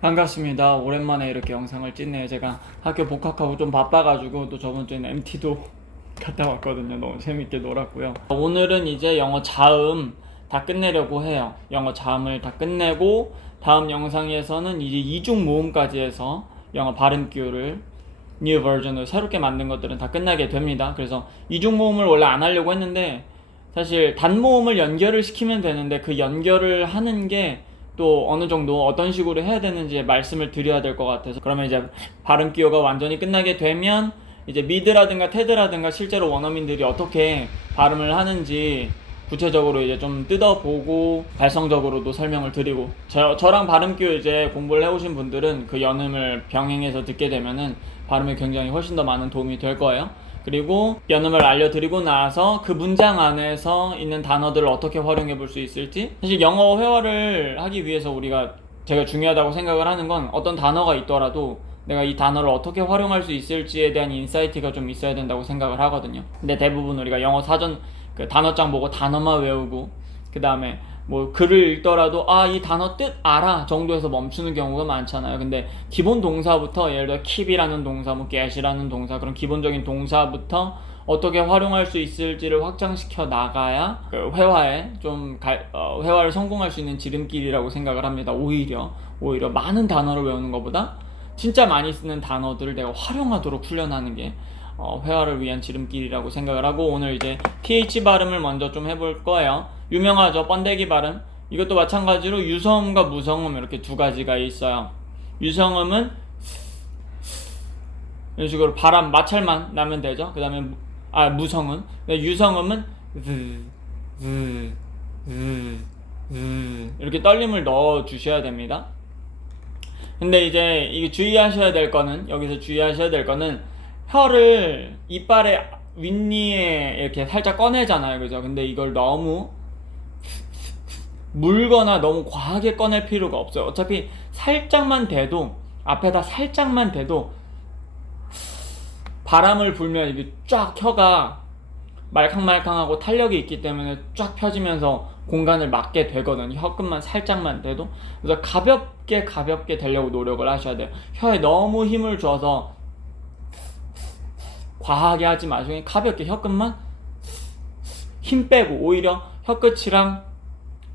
반갑습니다. 오랜만에 이렇게 영상을 찍네요. 제가 학교 복학하고 좀 바빠가지고 또 저번 주에는 MT도 갔다 왔거든요. 너무 재밌게 놀았고요. 오늘은 이제 영어 자음 다 끝내려고 해요. 영어 자음을 다 끝내고 다음 영상에서는 이제 이중 모음까지 해서 영어 발음 기호를 뉴 버전으로 새롭게 만든 것들은 다 끝나게 됩니다. 그래서 이중 모음을 원래 안 하려고 했는데 사실 단모음을 연결을 시키면 되는데 그 연결을 하는 게 또 어느 정도 어떤 식으로 해야 되는지 말씀을 드려야 될 것 같아서, 그러면 이제 발음 기호가 완전히 끝나게 되면 이제 미드라든가 테드라든가 실제로 원어민들이 어떻게 발음을 하는지 구체적으로 이제 좀 뜯어보고 발성적으로도 설명을 드리고, 저랑 발음 기호 이제 공부를 해오신 분들은 그 연음을 병행해서 듣게 되면은 발음에 굉장히 훨씬 더 많은 도움이 될 거예요. 그리고 연음을 알려드리고 나서 그 문장 안에서 있는 단어들을 어떻게 활용해 볼 수 있을지, 사실 영어 회화를 하기 위해서 제가 중요하다고 생각을 하는 건 어떤 단어가 있더라도 내가 이 단어를 어떻게 활용할 수 있을지에 대한 인사이트가 좀 있어야 된다고 생각을 하거든요. 근데 대부분 우리가 영어 사전 그 단어장 보고 단어만 외우고 그 다음에 뭐 글을 읽더라도 이 단어 뜻 알아 정도에서 멈추는 경우가 많잖아요. 근데 기본 동사부터, 예를 들어 keep이라는 동사, 뭐 get이라는 동사, 그런 기본적인 동사부터 어떻게 활용할 수 있을지를 확장시켜 나가야 그 회화에 회화를 성공할 수 있는 지름길이라고 생각을 합니다. 오히려 많은 단어를 외우는 것보다 진짜 많이 쓰는 단어들을 내가 활용하도록 훈련하는 게 회화를 위한 지름길이라고 생각을 하고, 오늘 이제 TH 발음을 먼저 좀 해볼 거예요. 유명하죠, 번데기 발음. 이것도 마찬가지로 유성음과 무성음 이렇게 두 가지가 있어요. 유성음은 이런 식으로 바람 마찰만 나면 되죠. 그 다음에 무성음. 유성음은 이렇게 떨림을 넣어 주셔야 됩니다. 근데 이제 이게 여기서 주의하셔야 될 거는 혀를 이빨의 윗니에 이렇게 살짝 꺼내잖아요. 그죠? 근데 이걸 너무 물거나 너무 과하게 꺼낼 필요가 없어요. 어차피 앞에다 살짝만 대도 바람을 불면 이게 쫙 혀가 말캉말캉하고 탄력이 있기 때문에 쫙 펴지면서 공간을 막게 되거든요. 혀끝만 살짝만 돼도. 그래서 가볍게 되려고 노력을 하셔야 돼요. 혀에 너무 힘을 줘서 과하게 하지 마시고 가볍게 혀끝만 힘 빼고, 오히려 혀끝이랑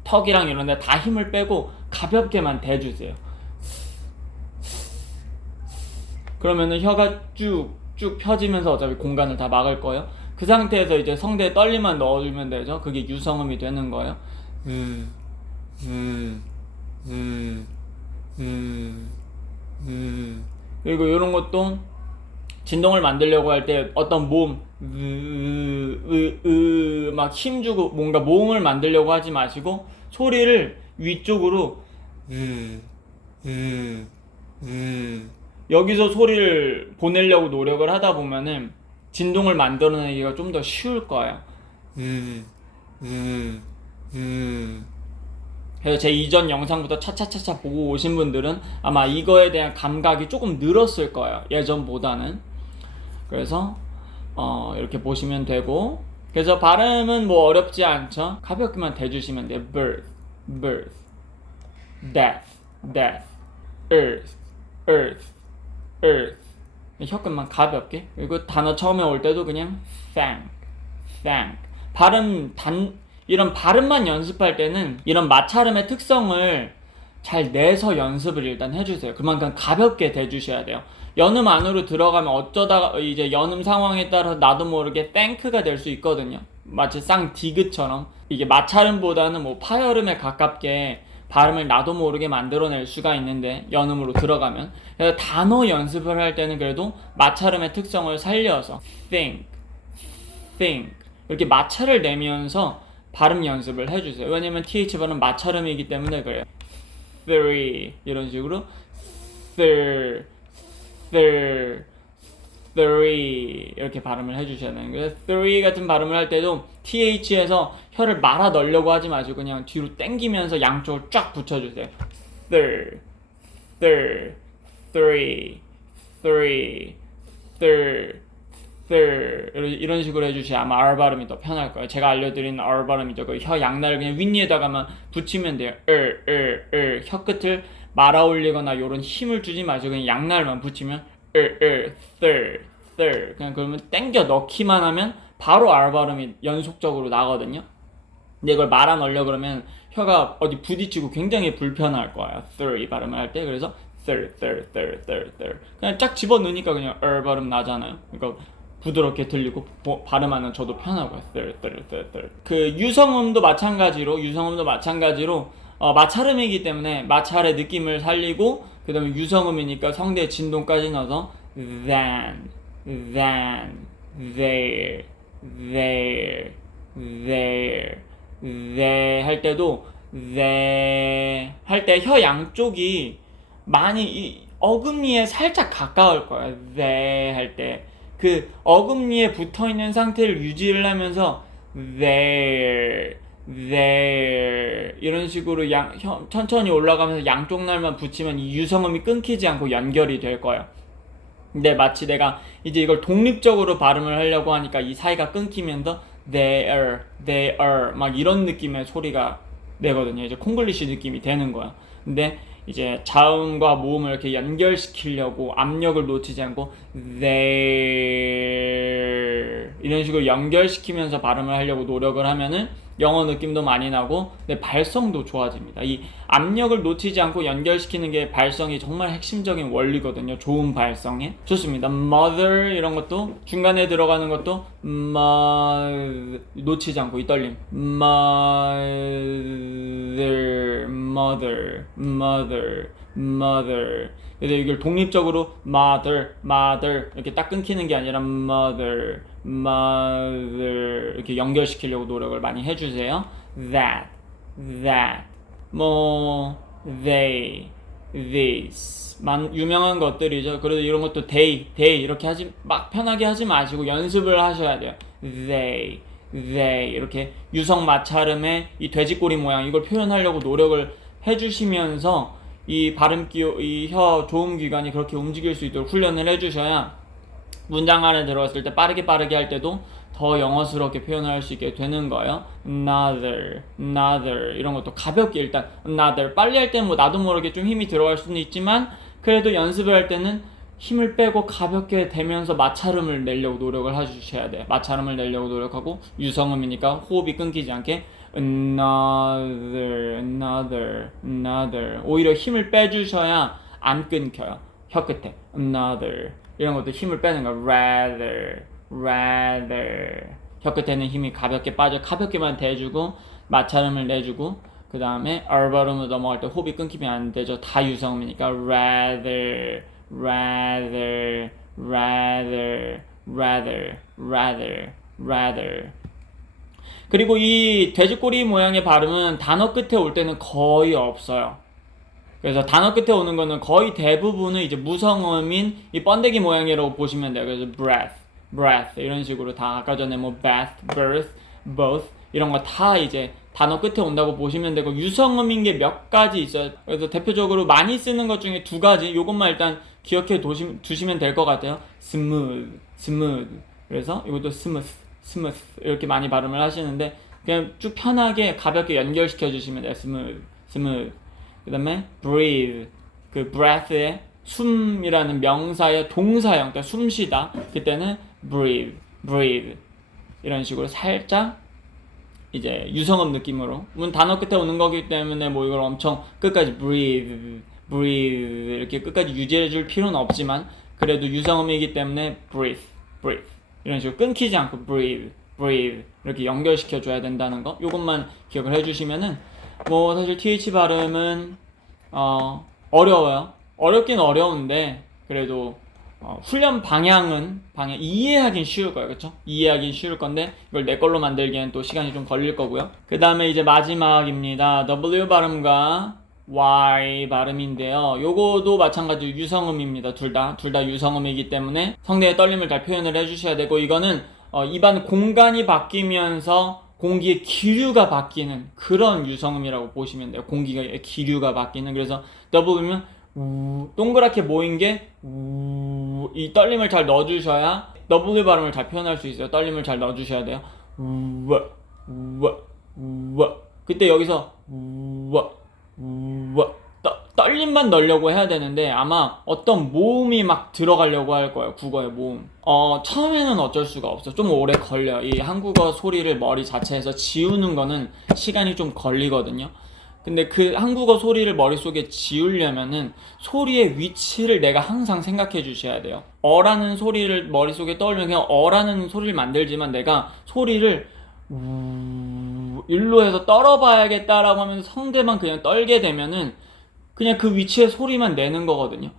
턱이랑 이런 데 다 힘을 빼고 가볍게만 대주세요. 그러면은 혀가 쭉 펴지면서 어차피 공간을 다 막을 거예요. 그 상태에서 이제 성대에 떨림만 넣어주면 되죠. 그게 유성음이 되는 거예요. 그리고 이런 것도 진동을 만들려고 할 때 어떤 모음 막 힘주고 뭔가 모음을 만들려고 하지 마시고 소리를 위쪽으로 여기서 소리를 보내려고 노력을 하다 보면은 진동을 만들어내기가 좀 더 쉬울 거예요. 그래서 제 이전 영상부터 차차차차 보고 오신 분들은 아마 이거에 대한 감각이 조금 늘었을 거예요, 예전보다는. 그래서 이렇게 보시면 되고, 그래서 발음은 뭐 어렵지 않죠. 가볍게만 대주시면 돼요. birth, death, earth. 혀끝만 가볍게. 그리고 단어 처음에 올 때도 그냥 thank. 이런 발음만 연습할 때는 이런 마찰음의 특성을 잘 내서 연습을 일단 해주세요. 그만큼 가볍게 대주셔야 돼요. 연음 안으로 들어가면 어쩌다가 이제 연음 상황에 따라 나도 모르게 땡크가 될 수 있거든요. 마치 쌍디귿처럼 이게 마찰음보다는 뭐 파열음에 가깝게 발음을 나도 모르게 만들어낼 수가 있는데, 연음으로 들어가면. 그래서 단어 연습을 할 때는 그래도 마찰음의 특성을 살려서 think 이렇게 마찰을 내면서 발음 연습을 해주세요. 왜냐면 TH 발음 마찰음이기 때문에 그래요. three 이런 식으로 three 이렇게 발음을 해주셔야 되는 거예요. three 같은 발음을 할 때도 TH에서 혀를 말아 넣으려고 하지 마시고 그냥 뒤로 당기면서 양쪽을 쫙 붙여주세요. three 이런 식으로 해주셔야 아마 R 발음이 더 편할 거예요. 제가 알려드린 R 발음이죠. 그 혀 양날을 그냥 윗니에다가만 붙이면 돼요. 혀 끝을 말아 올리거나 요런 힘을 주지 마시고 그냥 양날만 붙이면 third 그냥 그러면 땡겨 넣기만 하면 바로 R 발음이 연속적으로 나거든요. 근데 이걸 말아 넣으려 그러면 혀가 어디 부딪히고 굉장히 불편할 거예요. third 이 발음을 할 때. 그래서 third 그냥 쫙 집어넣으니까 그냥 발음 나잖아요. 그러니까 부드럽게 들리고 발음하는 저도 편하고요. third 그 유성음도 마찬가지로 마찰음이기 때문에 마찰의 느낌을 살리고 그 다음에 유성음이니까 성대에 진동까지 넣어서 than, there 할 때도 할 때 혀 양쪽이 많이 이 어금니에 살짝 가까울 거예요. 할 때 그 어금니에 붙어 있는 상태를 유지를 하면서 there 이런 식으로 천천히 올라가면서 양쪽 날만 붙이면 이 유성음이 끊기지 않고 연결이 될 거예요. 근데 마치 내가 이제 이걸 독립적으로 발음을 하려고 하니까 이 사이가 끊기면서 there 막 이런 느낌의 소리가 내거든요. 이제 콩글리시 느낌이 되는 거야. 근데 이제 자음과 모음을 이렇게 연결시키려고 압력을 놓치지 않고 there 이런 식으로 연결시키면서 발음을 하려고 노력을 하면은 영어 느낌도 많이 나고 근데 발성도 좋아집니다. 이 압력을 놓치지 않고 연결시키는 게 발성이 정말 핵심적인 원리거든요. 좋은 발성에 좋습니다. mother 이런 것도 중간에 들어가는 것도 놓치지 않고 이 떨림 mother 그래서 이걸 독립적으로 mother 이렇게 딱 끊기는 게 아니라 mother 이렇게 연결시키려고 노력을 많이 해주세요. that 뭐 they this 유명한 것들이죠. 그래도 이런 것도 they 이렇게 막 편하게 하지 마시고 연습을 하셔야 돼요. they 이렇게 유성 마찰음의 이 돼지꼬리 모양 이걸 표현하려고 노력을 해주시면서 이 이 혀 조음 기관이 그렇게 움직일 수 있도록 훈련을 해주셔야 문장 안에 들어갔을 때 빠르게 할 때도 더 영어스럽게 표현할 수 있게 되는 거예요. another 이런 것도 가볍게 일단 another 빨리 할 때는 뭐 나도 모르게 좀 힘이 들어갈 수는 있지만 그래도 연습을 할 때는 힘을 빼고 가볍게 되면서 마찰음을 내려고 노력을 해주셔야 돼요. 마찰음을 내려고 노력하고 유성음이니까 호흡이 끊기지 않게 another 오히려 힘을 빼주셔야 안 끊겨요. 혀 끝에 another 이런 것도 힘을 빼는 거 rather 혀 끝에는 힘이 가볍게 빠져 가볍게만 대주고 마찰음을 내주고 그 다음에 R 발음으로 넘어갈 때 호흡이 끊기면 안 되죠. 다 유성음이니까 rather 그리고 이 돼지꼬리 모양의 발음은 단어 끝에 올 때는 거의 없어요. 그래서 단어 끝에 오는 거는 거의 대부분은 이제 무성음인 이 번데기 모양이라고 보시면 돼요. 그래서 breath 이런 식으로 다 아까 전에 뭐 bath, birth, both 이런 거 다 이제 단어 끝에 온다고 보시면 되고 유성음인 게 몇 가지 있어요. 그래서 대표적으로 많이 쓰는 것 중에 두 가지 요것만 일단 기억해 두시면 될 것 같아요. smooth 그래서 이것도 smooth 이렇게 많이 발음을 하시는데 그냥 쭉 편하게 가볍게 연결시켜 주시면 돼요. smooth 그 다음에 breathe 그 breath의 숨이라는 명사의 동사형 그러니까 숨쉬다 그때는 breathe 이런 식으로 살짝 이제 유성음 느낌으로 물론 단어 끝에 오는 거기 때문에 뭐 이걸 엄청 끝까지 breathe 이렇게 끝까지 유지해 줄 필요는 없지만 그래도 유성음이기 때문에 breathe 이런 식으로 끊기지 않고 breathe 이렇게 연결시켜 줘야 된다는 거 요것만 기억을 해주시면은 뭐 사실 TH 발음은 어려워요. 어렵긴 어려운데 그래도 훈련 방향 이해하긴 쉬울 거예요. 그쵸? 이해하긴 쉬울 건데 이걸 내 걸로 만들기엔 또 시간이 좀 걸릴 거고요. 그 다음에 이제 마지막입니다. W 발음과 Y 발음인데요. 요거도 마찬가지로 유성음입니다. 둘 다 유성음이기 때문에 성대의 떨림을 잘 표현을 해주셔야 되고 이거는 입안 공간이 바뀌면서 공기의 기류가 바뀌는 그런 유성음이라고 보시면 돼요. 공기의 기류가 바뀌는 그래서 W면 동그랗게 모인 게 이 떨림을 잘 넣어주셔야 W 발음을 잘 표현할 수 있어요. 떨림을 잘 넣어주셔야 돼요. 그때 여기서 떨림만 넣으려고 해야 되는데 아마 어떤 모음이 막 들어가려고 할 거예요. 국어의 모음. 처음에는 어쩔 수가 없어. 좀 오래 걸려. 이 한국어 소리를 머리 자체에서 지우는 거는 시간이 좀 걸리거든요. 근데 그 한국어 소리를 머릿속에 지우려면은 소리의 위치를 내가 항상 생각해 주셔야 돼요. 어라는 소리를 머릿속에 떠올리면 그냥 어라는 소리를 만들지만 내가 소리를 일로 해서 떨어봐야겠다라고 하면 성대만 그냥 떨게 되면은 그냥 그 위치에 소리만 내는 거거든요.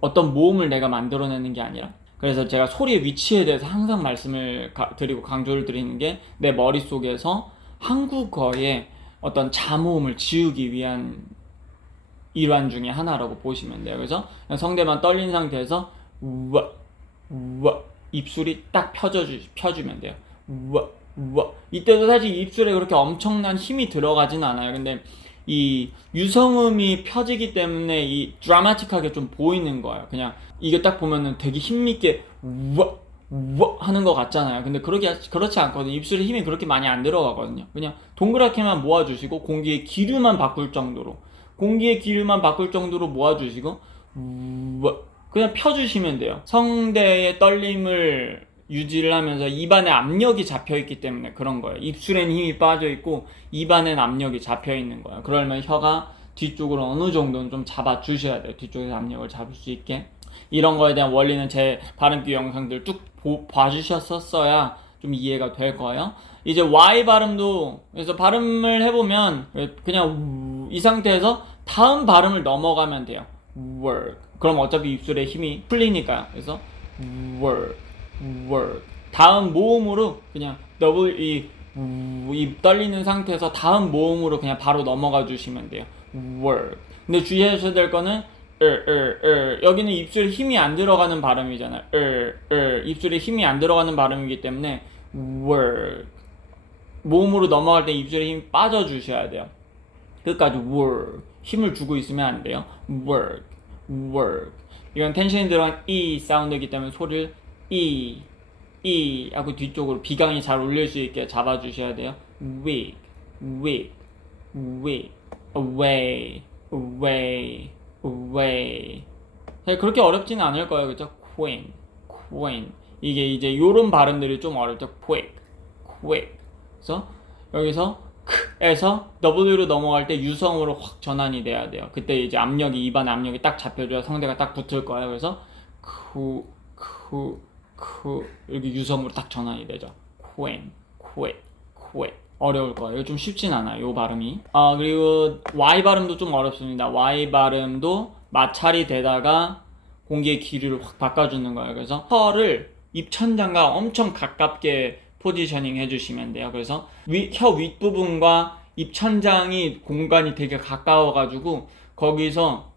어떤 모음을 내가 만들어내는 게 아니라. 그래서 제가 소리의 위치에 대해서 항상 말씀을 드리고 강조를 드리는 게 내 머릿속에서 한국어의 어떤 자모음을 지우기 위한 일환 중에 하나라고 보시면 돼요. 그래서 성대만 떨린 상태에서 우와 우와 입술이 딱 펴주면 돼요. 우와 우와 이때도 사실 입술에 그렇게 엄청난 힘이 들어가진 않아요. 근데 이 유성음이 펴지기 때문에 이 드라마틱하게 좀 보이는 거예요. 그냥 이게 딱 보면은 되게 힘있게 우와 우와 하는 것 같잖아요. 근데 그렇지 않거든요. 입술에 힘이 그렇게 많이 안 들어가거든요. 그냥 동그랗게만 모아주시고 공기의 기류만 바꿀 정도로 모아주시고 우와 그냥 펴주시면 돼요. 성대의 떨림을 유지를 하면서 입안에 압력이 잡혀있기 때문에 그런 거예요. 입술엔 힘이 빠져있고 입안엔 압력이 잡혀있는 거예요. 그러면 혀가 뒤쪽으로 어느 정도는 좀 잡아주셔야 돼요. 뒤쪽에서 압력을 잡을 수 있게. 이런 거에 대한 원리는 제 발음기 영상들 쭉 봐주셨었어야 좀 이해가 될 거예요. 이제 Y 발음도 그래서 발음을 해보면 그냥 이 상태에서 다음 발음을 넘어가면 돼요. work. 그럼 어차피 입술에 힘이 풀리니까요. 그래서 work, work. 다음 모음으로 그냥 이 떨리는 상태에서 다음 모음으로 그냥 바로 넘어가 주시면 돼요. work. 근데 주의하셔야 될 거는 여기는 입술에 힘이 안 들어가는 발음이잖아요. 입술에 힘이 안 들어가는 발음이기 때문에 work. 모음으로 넘어갈 때 입술에 힘이 빠져 주셔야 돼요. 끝까지 work. 힘을 주고 있으면 안 돼요. work, work. 이건 텐션이 들어간 E 사운드이기 때문에 소리를 E 하고 뒤쪽으로 비강이 잘 울릴 수 있게 잡아주셔야 돼요. weak, weak, weak. away, away, away. 그렇게 어렵지는 않을 거예요. 그죠? queen, queen. 이게 이제 요런 발음들이 좀 어렵죠. quick, quick. 그래서 여기서 에서 W로 넘어갈 때 유성으로 확 전환이 돼야 돼요. 그때 이제 입안 압력이 딱 잡혀줘야 성대가 딱 붙을 거예요. 그래서 이렇게 유성으로 딱 전환이 되죠. queen, quick, quick. 어려울 거예요. 이거 좀 쉽진 않아요. 요 발음이. 그리고 Y 발음도 좀 어렵습니다. Y 발음도 마찰이 되다가 공기의 기류를 확 바꿔주는 거예요. 그래서 혀를 입천장과 엄청 가깝게 포지셔닝 해주시면 돼요. 그래서 혀 윗부분과 입천장이 공간이 되게 가까워가지고 거기서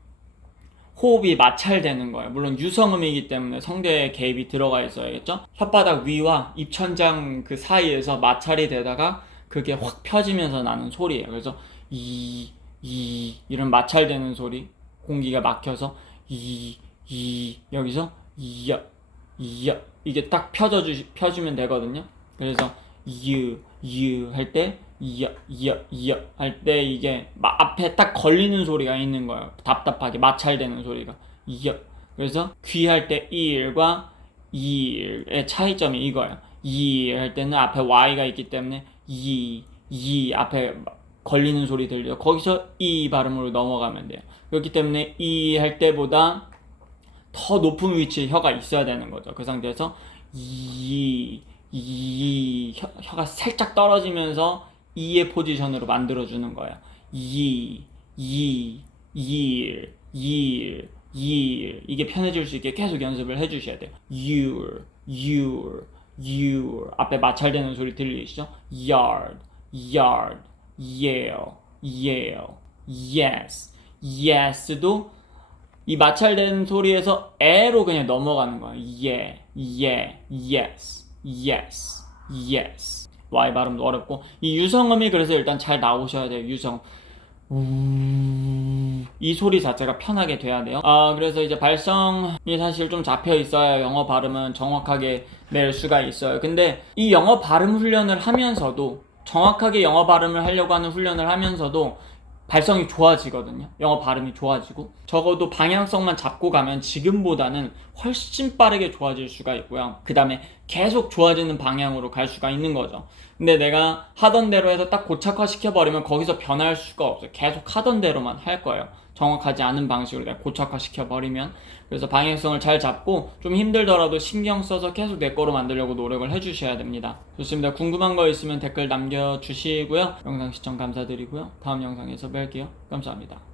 호흡이 마찰되는 거예요. 물론 유성음이기 때문에 성대에 개입이 들어가 있어야겠죠. 혓바닥 위와 입천장 그 사이에서 마찰이 되다가 그게 확 펴지면서 나는 소리예요. 그래서 이런 마찰되는 소리, 공기가 막혀서 여기서 이게 딱 펴주면 되거든요. 그래서 you 할 때 할 때 이게 앞에 딱 걸리는 소리가 있는 거예요. 답답하게 마찰되는 소리가 그래서 귀 할 때 ear과 ear의 차이점이 이거예요. 할 때는 앞에 y가 있기 때문에 앞에 걸리는 소리 들려. 거기서 발음으로 넘어가면 돼요. 그렇기 때문에 할 때보다 더 높은 위치에 혀가 있어야 되는 거죠. 그 상태에서 혀가 살짝 떨어지면서 의 포지션으로 만들어주는 거예요. 이게 편해질 수 있게 계속 연습을 해주셔야 돼요. 앞에 마찰되는 소리 들리시죠? yard, yell, yes도 이 마찰되는 소리에서 에로 그냥 넘어가는 거예요. yes. Y 발음도 어렵고 이 유성음이 그래서 일단 잘 나오셔야 돼요. 유성. 이 소리 자체가 편하게 돼야 돼요. 그래서 이제 발성이 사실 좀 잡혀 있어야 영어 발음은 정확하게 낼 수가 있어요. 근데 이 영어 발음 훈련을 하면서도 정확하게 영어 발음을 하려고 하는 훈련을 하면서도 발성이 좋아지거든요. 영어 발음이 좋아지고 적어도 방향성만 잡고 가면 지금보다는 훨씬 빠르게 좋아질 수가 있고요. 그 다음에 계속 좋아지는 방향으로 갈 수가 있는 거죠. 근데 내가 하던 대로 해서 딱 고착화시켜버리면 거기서 변할 수가 없어요. 계속 하던 대로만 할 거예요. 정확하지 않은 방식으로 내가 고착화시켜버리면. 그래서 방향성을 잘 잡고 좀 힘들더라도 신경 써서 계속 내 거로 만들려고 노력을 해주셔야 됩니다. 좋습니다. 궁금한 거 있으면 댓글 남겨주시고요. 영상 시청 감사드리고요. 다음 영상에서 뵐게요. 감사합니다.